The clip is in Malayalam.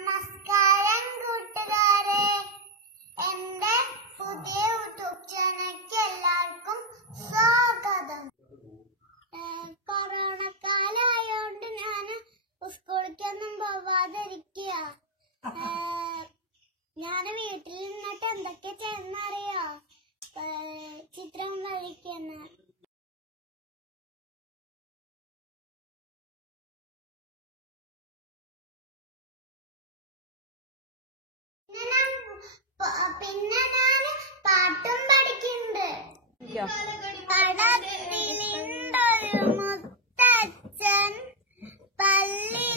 നമസ്കാരം കൂട്ടുകാരെ, എന്റെ പുതിയ യൂട്യൂബ് ചാനലിലേക്ക് എല്ലാവർക്കും സ്വാഗതം. കൊറോണ കാലമായോണ്ട് ഞാൻ സ്കൂളിലേക്കൊന്നും പോവാതിരിക്കുക. ഞാൻ വീട്ടിൽ നിന്നിട്ട് എന്തൊക്കെ ചെയ്യുന്നറിയോ? ചിത്രം വരയ്ക്കുന്ന. പിന്നെ ഞാൻ പാട്ടും പഠിക്കുന്നുണ്ട്. പടത്തിലുണ്ടൊരു മുത്തച്ഛൻ പള്ളി